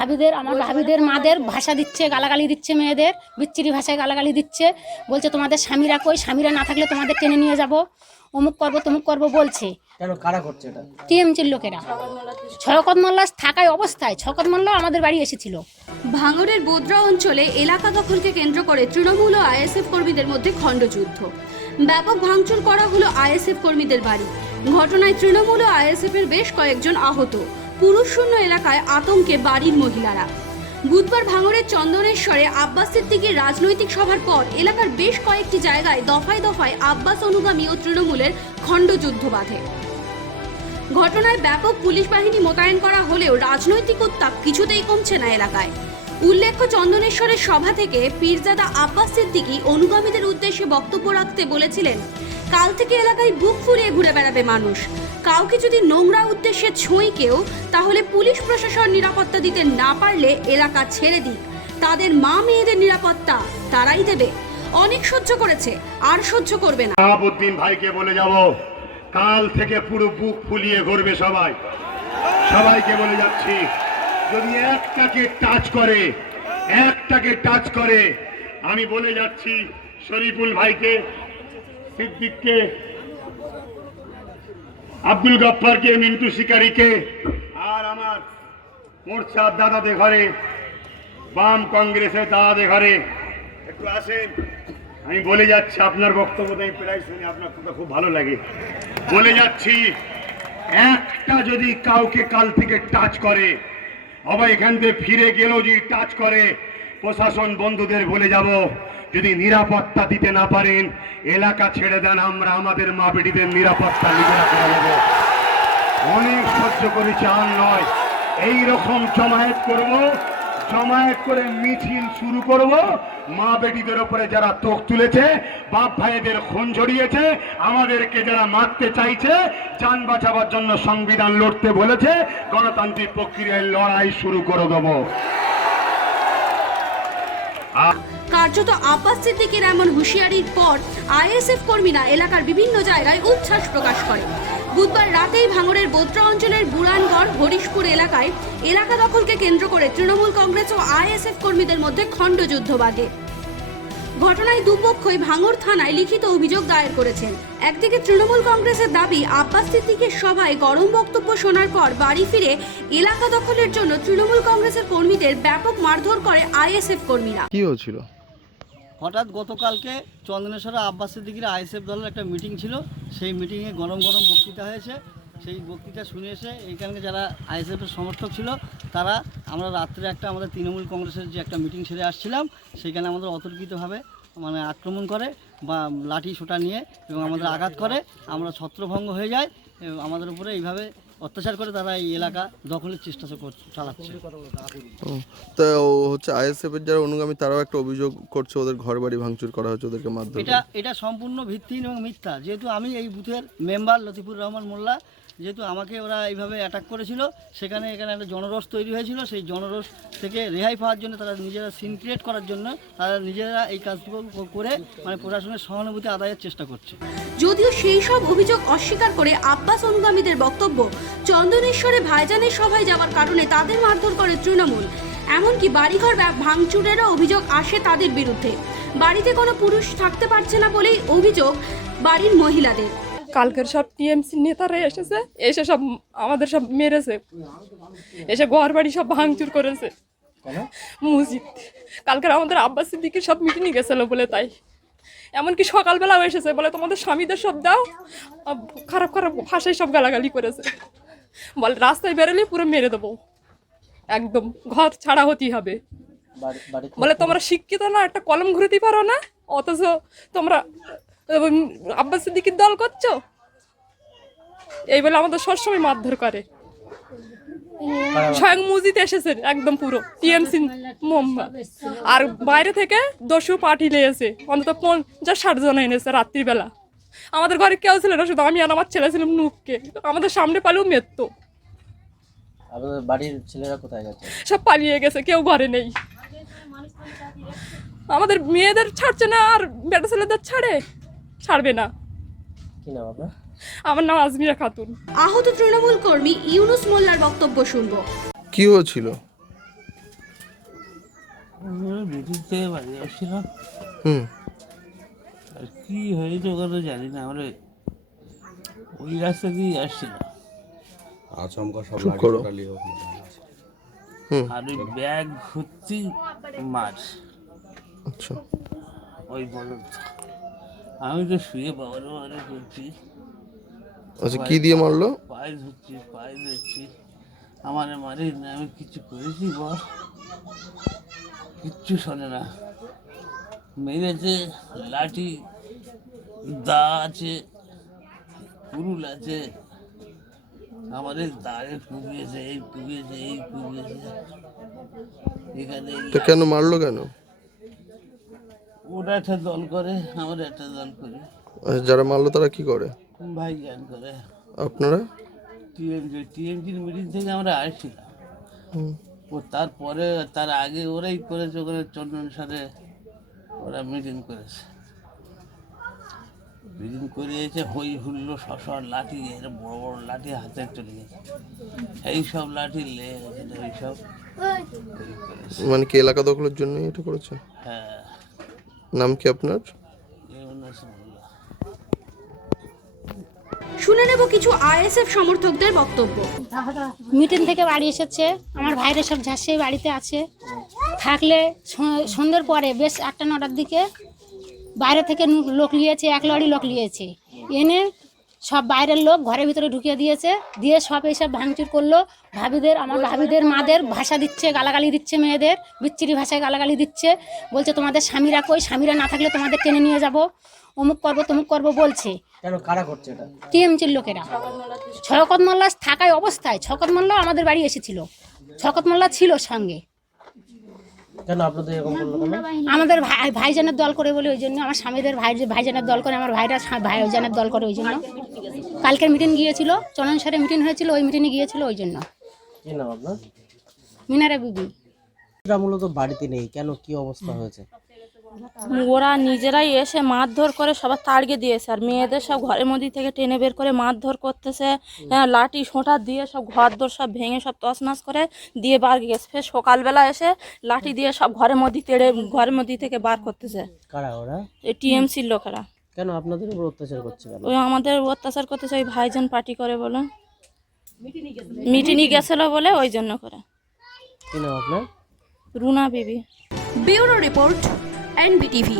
ভাবিদের আমার ভাবিদের মাদের ভাষা দিচ্ছে গালাগালি দিচ্ছে মেয়েদের বিচ্ছিরি ভাষায় গালাগালি দিচ্ছে। বলছে তোমাদের স্বামীরা কই? স্বামীরা না থাকলে তোমাদের টেনে নিয়ে যাব। অমুক করব তমুক করব বলছে। কেন কারা করছে এটা? টিএমচির লোকেরা। ছকত মোল্লা থাকায় অবস্থায় ছকত মোল্লা আমাদের বাড়ি এসেছিল। ভাঙড়ের বোদরা অঞ্চলে এলাকা দখলকে কেন্দ্র করে তৃণমূল ও আইএসএফ কর্মীদের মধ্যে খণ্ডযুদ্ধ। ব্যাপক ভাঙচুর করা হলো আইএসএফ কর্মীদের বাড়ি। ঘটনায় তৃণমূল ও আইএসএফ এর বেশ কয়েকজন আহত। পুরুষ শূন্য এলাকায় আতঙ্কে বাড়ির মহিলারা। বুধবার ভাঙড়ের চন্দনেশ্বরে আব্বাস সিদ্দিকীর রাজনৈতিক সভার পর এলাকার বেশ কয়েকটি জায়গায় দফায় দফায় আব্বাস অনুগামী ও তৃণমূলের খণ্ডযুদ্ধ বাঁধে। ঘটনায় ব্যাপক পুলিশ বাহিনী মোতায়েন করা হলেও রাজনৈতিক উত্তাপ কিছুতেই কমছে না এলাকায়। উল্লেখ্য, চন্দনেশ্বরের সভা থেকে পীরজাদা আব্বাস সিদ্দিকী অনুগামীদের উদ্দেশ্যে বক্তব্য রাখতে বলেছিলেন কাল থেকে এলাকায় বুক ফুলিয়ে ঘুরে বেড়াবে মানুষ। কাউকে যদি নোংরা উদ্দেশ্যে ছুঁই কেউ, তাহলে পুলিশ প্রশাসন নিরাপত্তা দিতে না পারলে এলাকা ছেড়ে দিক। তাদের মা মেয়েদের নিরাপত্তা তারাই দেবে। অনেক সহ্য করেছে, আর সহ্য করবে না। শাহাবুদ্দিন ভাইকে বলে যাব, কাল থেকে পুরো বুক ফুলিয়ে ঘুরবে সবাই। সবাইকে বলে যাচ্ছি, যদি একটাকে টাচ করে, একটাকে টাচ করে, আমি বলে যাচ্ছি, শরীফুল ভাইকে সিদ্দিককে, আব্দুল গফ্ফারকে, মিন্টু শিকারীকে, আর আমার মোর্চার দাদাদের ঘরে, বাম কংগ্রেসের দাদাদের ঘরে। একটু আসেন। আমি বলে যাচ্ছি, আপনার বক্তব্য আমি প্রায় শুনি, আপনার কথা খুব ভালো লাগে। বলে যাচ্ছি, একটা যদি কাউকে কাল থেকে টাচ করে আবার এখান থেকে ফিরে গেলেও যদি টাচ করে, প্রশাসন বন্ধুদের বলে যাব যদি নিরাপত্তা দিতে না পারেন, এলাকা ছেড়ে দেন, আমরা আমাদের মা বেটিদের নিরাপত্তা নিজেরা করে অনেক সহ্য করেছি, আর নয়। এই রকম জমায়েত করব, জমায়েত করে মিছিল শুরু করব। মা বেটিদের উপরে যারা তোক তুলেছে, বাপ ভাইদের খুন ঝরিয়েছে আমাদেরকে যারা মারতে চাইছে, যান বাঁচাবার জন্য সংবিধান লড়তে বলেছে, গণতান্ত্রিক প্রক্রিয়ায় লড়াই শুরু করে দেবো। কার্যত আব্বাস সিদ্দিকের এমন হুঁশিয়ারির পর আইএসএফ কর্মীরা এলাকার বিভিন্ন জায়গায় উচ্ছ্বাস প্রকাশ করে। বুধবার রাতেই ভাঙড়ের বোদ্রা অঞ্চলের বুড়ানগড়, হরিশপুর এলাকায় এলাকা দখলকে কেন্দ্র করে তৃণমূল কংগ্রেস ও আইএসএফ কর্মীদের মধ্যে খণ্ডযুদ্ধ বাধে। ঘটনায় দুপক্ষই ভাঙড় থানায় লিখিত অভিযোগ দায়ের করেছেন। একদিকে তৃণমূল কংগ্রেসের দাবি, আব্বাস সিদ্দিকের সভায় গরম বক্তব্য শোনার পর বাড়ি ফিরে এলাকা দখলের জন্য তৃণমূল কংগ্রেসের কর্মীদের ব্যাপক মারধর করে আইএসএফ কর্মীরা। কি হচ্ছিল হঠাৎ গতকালকে চন্দনেশ্বরে আব্বাস সিদ্দিকির আইএসএফ দলের একটা মিটিং ছিল, সেই মিটিংয়ে গরম গরম বক্তৃতা হয়েছে। সেই বক্তৃতা শুনে এসে এইখানকে যারা আইএসএফের সমর্থক ছিল, তারা আমরা রাত্রে একটা আমাদের তৃণমূল কংগ্রেসের যে একটা মিটিং সেরে আসছিলাম, সেখানে আমাদের অতর্কিতভাবে মানে আক্রমণ করে বা লাঠি সোটা নিয়ে এবং আমাদের আঘাত করে, আমরা ছত্রভঙ্গ হয়ে যাই আমাদের উপরে এইভাবে অত্যাচার করে তারা এই এলাকা দখলের চেষ্টা করছে চালাচ্ছে। তো হচ্ছে আইএসএফ এর যারা অনুগামী তারাও একটা অভিযোগ করছে ওদের ঘর বাড়ি ভাঙচুর করা হচ্ছে ওদেরকে মাধ্যমে এটা এটা সম্পূর্ণ ভিত্তিহীন এবং মিথ্যা। যেহেতু আমি এই বুথের মেম্বার লতিফুর রহমান মোল্লা যেহেতু আমাকে ওরা এইভাবে অ্যাটাক করেছিল, সেখানে এখানে একটা জনরোষ তৈরি হয়েছিল, সেই জনরোষ থেকে রেহাই পাওয়ার জন্য তারা নিজেরা সিন ক্রিয়েট করার জন্য তারা নিজেরা এই কাজটুকু করে মানে প্রশাসনের সহানুভূতি আদায়ের চেষ্টা করছে। যদিও সেই সব অভিযোগ অস্বীকার করে আব্বাস অনুগামীদের বক্তব্য, চন্দনেশ্বরে ভাইজানের সভায় যাওয়ার কারণে তাদের মারধর করে তৃণমূল। এমনকি বাড়িঘর ভাঙচুরেরও অভিযোগ আসে তাদের বিরুদ্ধে। বাড়িতে কোনো পুরুষ থাকতে পারছে না বলেই অভিযোগ বাড়ির মহিলাদের। কালকের সব টিএমসি নেতারা এসেছে এসে সব আমাদের সব মেরেছে। এসে ঘর বাড়ি সব ভাঙচুর করেছে। মসজিদ। কালকের আমাদের আব্বাস সিদ্দিকের সব মিটিংয়ে গেছিল বলে তাই। এমনকি সকালবেলাও এসেছে বলে তোমাদের স্বামীদের সব দাও। খারাপ খারাপ ভাষায় সব গালাগালি করেছে। বলে রাস্তায় বেরোলে পুরো মেরে দেবো। একদম ঘর ছাড়া হতেই হবে। বলে তোমরা শিক্ষিত না একটা কলম ঘুরতে পারো না? অথচ তোমরা আব্বাস সিদ্দিকির দল করছ? এই বলে আমাদের সবসময় মারধর করে। স্বয়ং মুজিদ এসেছে একদম পুরো টিএমসি মোম্বা। আর বাইরে থেকে দস্যু পার্টি নিয়েছে অন্তত পঞ্চাশ ষাট জন এনেছে রাত্রিবেলা। আমাদের ঘরে কেউ ছিল না শুধু আমি আর আমার ছেলে ছিলাম নুককে আমাদের সামনে পালেও আপনাদের বাড়ির ছেলেরা কোথায় গেছে? সব পালিয়ে গেছে কেউ ঘরে নেই। আমাদের মেয়েদের ছাড়ছে না আর বেটা ছেলেদের ছাড়ে? ছাড়বে না। কি নাম আপনার? আমার নাম আজমিরা খাতুন। আহত তৃণমূল কর্মী ইউনুস মোল্লার বক্তব্য শুনব। কি বাড়ি হুম। আর কি হয়েছে ওখানে জানি না আমরা ওই রাস্তা দিয়ে আসছিলাম। চুপ করো। হুম। আর ওই ব্যাগ ভর্তি মাছ। আচ্ছা। ওই বলুন আমি তো শুয়ে বাবার বাবারে করছি আচ্ছা কি দিয়ে মারলো? পায়ে ধরছি পায়ে ধরছি। আমার মারি না আমি কিছু করেছি বল কিচ্ছু শোনে না। মেরেছে লাঠি দা আছে কুরুল আছে। আমাদের দাঁড়ে কুবিয়েছে এই কুবিয়েছে এই কুবিয়েছে এখানে তো কেন মারলো কেন? ওরা একটা দল করে আমরা একটা দল করি। আচ্ছা, যারা মারলো তারা কি করে? ভাই জ্ঞান করে। আপনারা? টিএমসি টিএমসির মিটিং থেকে আমরা আসছিলাম। ও তারপরে তার আগে ওরাই করেছে ওখানে চন্দন সাথে ওরা মিটিং করেছে। মিটিং করিয়েছে হই হুল্লো শশর লাঠি এর বড় বড় লাঠি হাতে চলে গেছে। এই সব লাঠি এইসব এই করেছে মানে কি এলাকা দখলের জন্য এটা করেছে? হ্যাঁ। নাম কি আপনার? শুনে নেব কিছু আইএসএফ সমর্থকদের বক্তব্য। মিটিং থেকে বাড়ি এসেছে। আমার ভাইরা সব ঝাঁসে বাড়িতে আছে। থাকলে সন্ধ্যের পরে বেশ আটটা নটার দিকে বাইরে থেকে লোক নিয়েছে এক লড়ি লোক নিয়েছে। এনে সব বাইরের লোক ঘরের ভিতরে ঢুকিয়ে দিয়েছে দিয়ে সব এইসব ভাঙচুর করল। ভাবিদের আমার ভাবিদের মাদের ভাষা দিচ্ছে গালাগালি দিচ্ছে মেয়েদের বিচ্ছিরি ভাষায় গালাগালি দিচ্ছে। বলছে তোমাদের স্বামীরা কই? স্বামীরা না থাকলে তোমাদের টেনে নিয়ে যাব। অমুক করব তমুক করব বলছে। টিএমসির লোকেরা। ছকত মোল্লা থাকায় অবস্থায় ছকত মোল্লা আমাদের বাড়ি এসেছিল। ছকত মোল্লা ছিল সঙ্গে। কেন আপনাদের এরকম করল কেন? আমাদের ভাই ভাইজানের দল করে বলে ওই জন্য আমার স্বামীদের ভাই ভাইজানের দল করে আমার ভাইরা ভাইজানের দল করে ওই জন্য। কালকের মিটিং গিয়েছিল চননসারে মিটিং হয়েছিল ওই মিটিংয়ে গিয়েছিল ওই জন্য। কি নাম আপনার? মিনারা বিবি। মূলত বাড়িতে নেই কেন কি অবস্থা হয়েছে? ওরা নিজেরাই এসে মারধর করে সবার তাড়িয়ে দিয়েছে। আর মেয়েদের সব ঘরের মধ্যে থেকে টেনে বের করে মারধর করতেছে। হ্যাঁ, লাঠি সোঁটা দিয়ে সব ঘর দোর সব ভেঙে সব তছনাছ করে দিয়ে বার গেছে। ফের সকালবেলা এসে লাঠি দিয়ে সব ঘরের মধ্যে তেড়ে ঘরের মধ্যে থেকে বার করতেছে। কারা ওরা? এই টিএমসির লোকেরা। কেন আপনাদের উপর অত্যাচার করছে ওই আমাদের অত্যাচার করতেছে ওই ভাইজান পার্টি করে বলে। মিটিংয়ে গেছিল বলে ওই জন্য করে। কি নাম আপনার? রুনা বিবি। Bureau report. एनबीटीवी